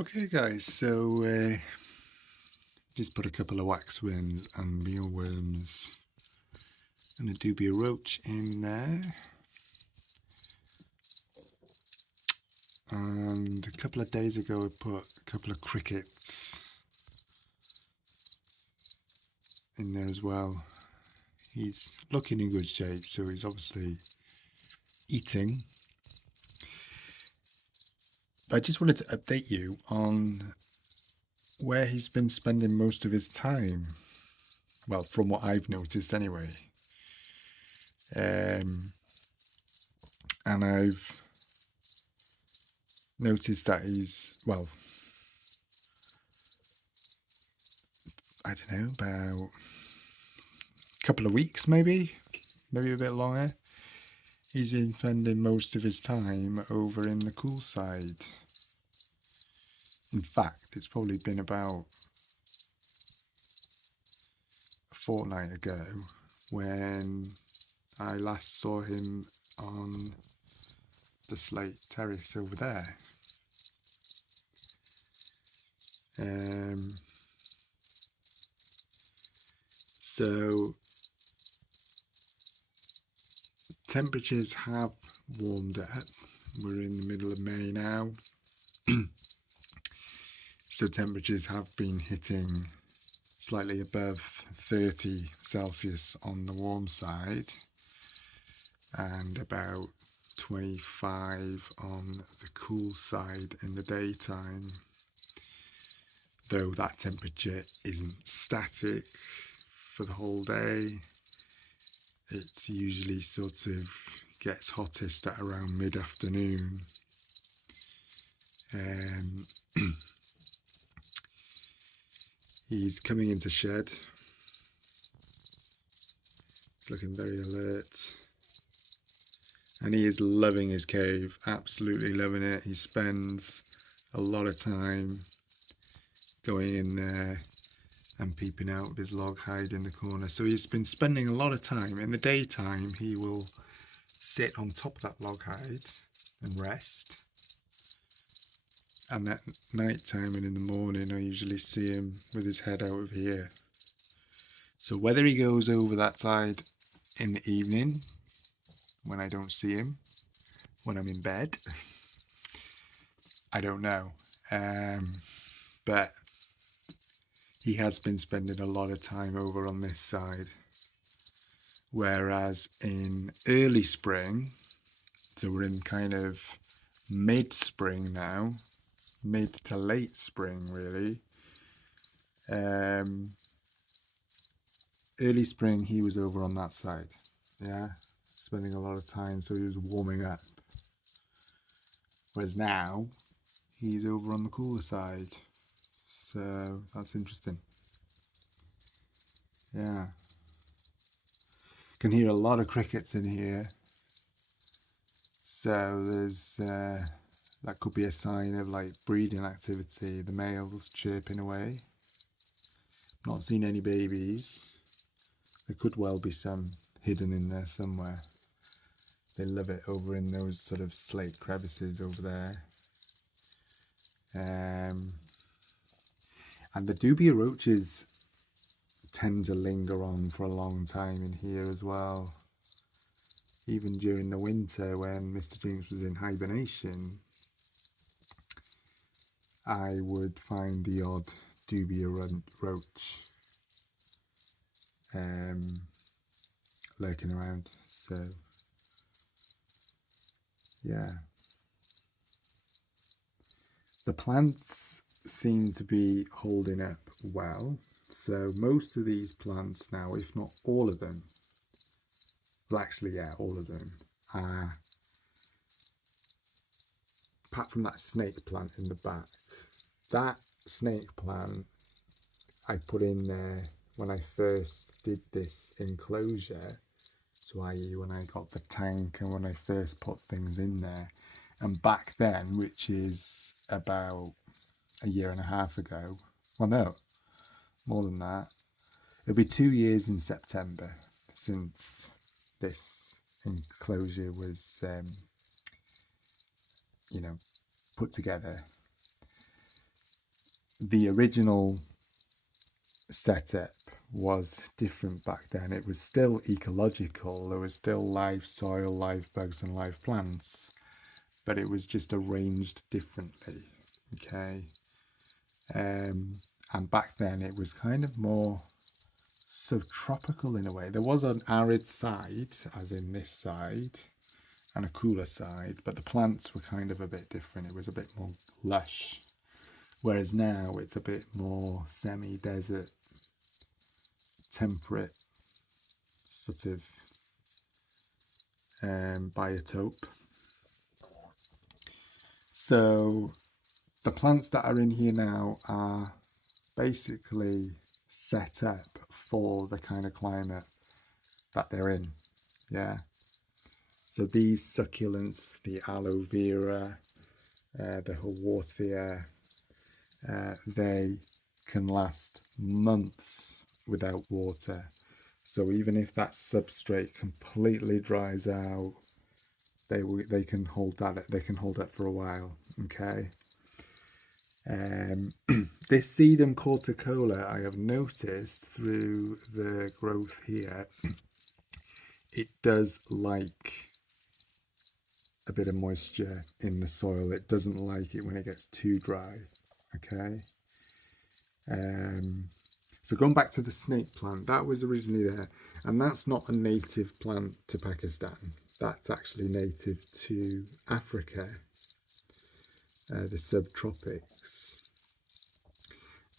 Okay guys, so just put a couple of waxworms and mealworms and a dubia roach in there, and a couple of days ago I put a couple of crickets in there as well. He's looking in good shape, so he's obviously eating. I just wanted to update you on where he's been spending most of his time. Well, from what I've noticed anyway. And I've noticed that he's, well, I don't know, about a couple of weeks maybe a bit longer. He's been spending most of his time over in the cool side. In fact, it's probably been about a fortnight ago when I last saw him on the slate terrace over there. So temperatures have warmed up. We're in the middle of May now. So temperatures have been hitting slightly above 30 Celsius on the warm side and about 25 on the cool side in the daytime, though that temperature isn't static for the whole day. It's usually sort of gets hottest at around mid-afternoon. He's coming into shed. He's looking very alert. And he is loving his cave, absolutely loving it. He spends a lot of time going in there and peeping out of his log hide in the corner. So he's been spending a lot of time. In the daytime, he will sit on top of that log hide and rest. And at night time and in the morning, I usually see him with his head out of here. So whether he goes over that side in the evening, when I don't see him, when I'm in bed, I don't know. But he has been spending a lot of time over on this side. Whereas in early spring, so we're in kind of mid-spring now, mid to late spring really. Early spring he was over on that side, yeah, spending a lot of time, so he was warming up. Whereas now he's over on the cooler side, so that's interesting. Yeah, can hear a lot of crickets in here, so there's that could be a sign of like breeding activity, the males chirping away. Not seen any babies. There could well be some hidden in there somewhere. They love it over in those sort of slate crevices over there. And the dubia roaches tend to linger on for a long time in here as well. Even during the winter when Mr. Jinx was in hibernation, I would find the odd dubia roach lurking around. So yeah, the plants seem to be holding up well. So most of these plants now, if not all of them, well actually yeah, all of them, apart from that snake plant in the back. That snake plant I put in there when I first did this enclosure, so i.e. when I got the tank and when I first put things in there. And back then, which is about a year and a half ago, well no, more than that, it'll be 2 years in September since this enclosure was put together. the original setup was different back then. It was still ecological. There was still live soil, live bugs and live plants, but it was just arranged differently. Okay. And back then it was kind of more subtropical in a way. There was an arid side, as in this side, and a cooler side, but the plants were kind of a bit different. It was a bit more lush, whereas now it's a bit more semi-desert, temperate sort of biotope. So the plants that are in here now are basically set up for the kind of climate that they're in. Yeah. So these succulents, the aloe vera, the haworthia, they can last months without water. So even if that substrate completely dries out, they can hold that. They can hold it for a while. Okay. This sedum corticola, I have noticed through the growth here, it does like a bit of moisture in the soil. It doesn't like it when it gets too dry. Okay. So going back to the snake plant, that was originally there, and that's not a native plant to Pakistan. That's actually native to Africa, the subtropics.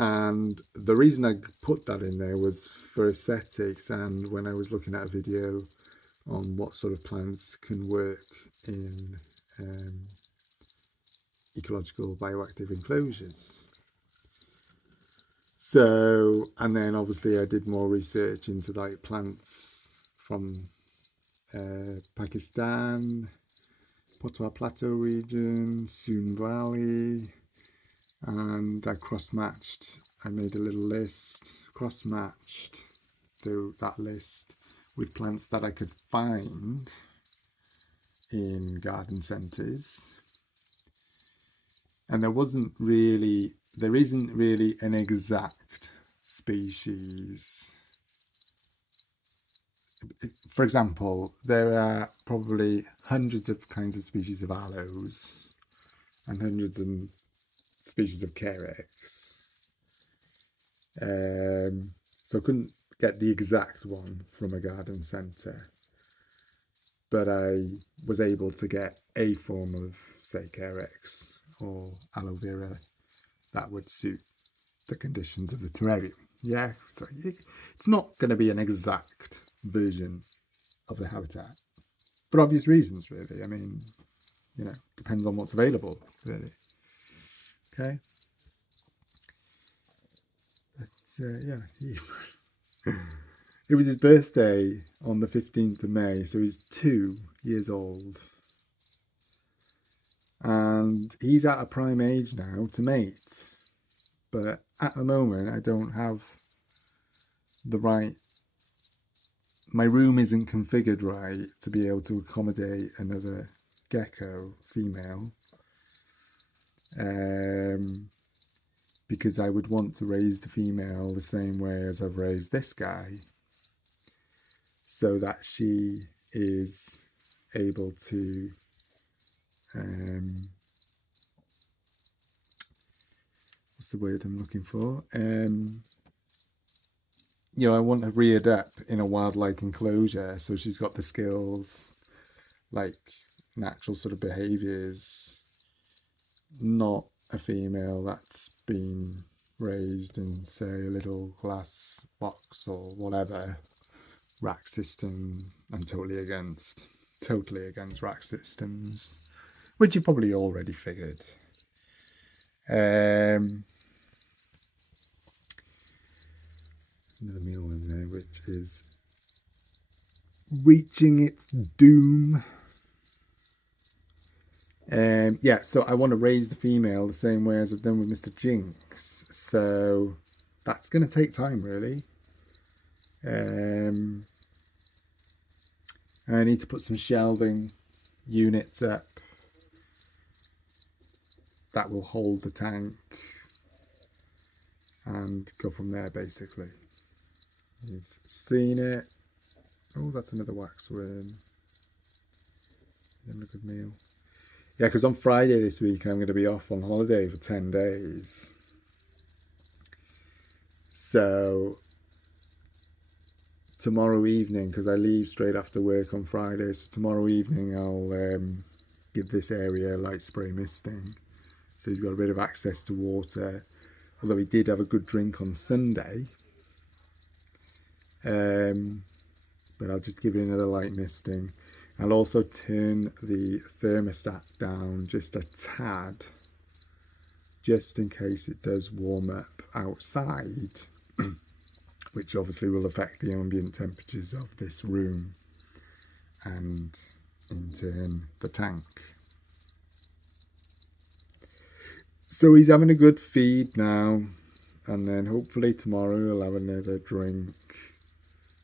And the reason I put that in there was for aesthetics, and when I was looking at a video on what sort of plants can work in ecological bioactive enclosures. So, and then obviously I did more research into like plants from Pakistan, Potwa Plateau region, Soon Valley, and I cross-matched. I made a little list, cross-matched that list with plants that I could find in garden centres. And there isn't really an exact species. For example, there are probably hundreds of kinds of species of aloes and hundreds of species of carex. So I couldn't get the exact one from a garden centre, but I was able to get a form of, say, carex or aloe vera that would suit the conditions of the terrarium. Yeah, so it's not going to be an exact version of the habitat for obvious reasons, really. I mean, you know, depends on what's available, really. Okay. But yeah, it was his birthday on the 15th of May, so he's 2 years old. And he's at a prime age now to mate. But at the moment, I don't have the right... My room isn't configured right to be able to accommodate another gecko female. Because I would want to raise the female the same way as I've raised this guy, so that she is able to what's the word I'm looking for? You know, I want her reared up in a wild-like enclosure, so she's got the skills, like natural sort of behaviours, not a female that's been raised in, say, a little glass box or whatever. Rack system, I'm totally against rack systems, which you probably already figured. Another meal in there, which is reaching its doom. Yeah, so I want to raise the female the same way as I've done with Mr. Jinx. So that's going to take time, really. I need to put some shelving units up that will hold the tank. and go from there basically. He's seen it. Oh, that's another waxworm. Having a good meal. Yeah, because on Friday this week I'm going to be off on holiday for 10 days. So tomorrow evening, because I leave straight after work on Friday, so tomorrow evening I'll give this area light spray misting. So he's got a bit of access to water, although he did have a good drink on Sunday. But I'll just give it another light misting. I'll also turn the thermostat down just a tad, just in case it does warm up outside, which obviously will affect the ambient temperatures of this room and in turn the tank. So he's having a good feed now, and then hopefully tomorrow he'll have another drink,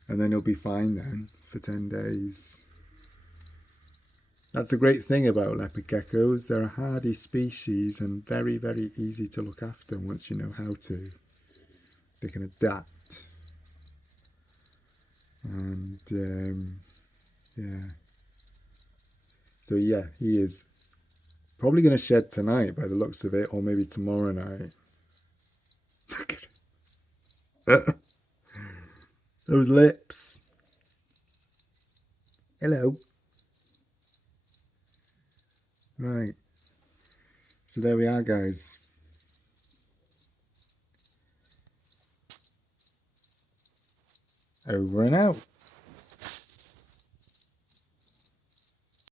and then he'll be fine then for 10 days. That's a great thing about leopard geckos. They're a hardy species and very, very easy to look after once you know how to. They can adapt. And yeah. So yeah, he is probably going to shed tonight by the looks of it, or maybe tomorrow night. Look at it. Those lips. Hello. Right. So there we are, guys. Over and out.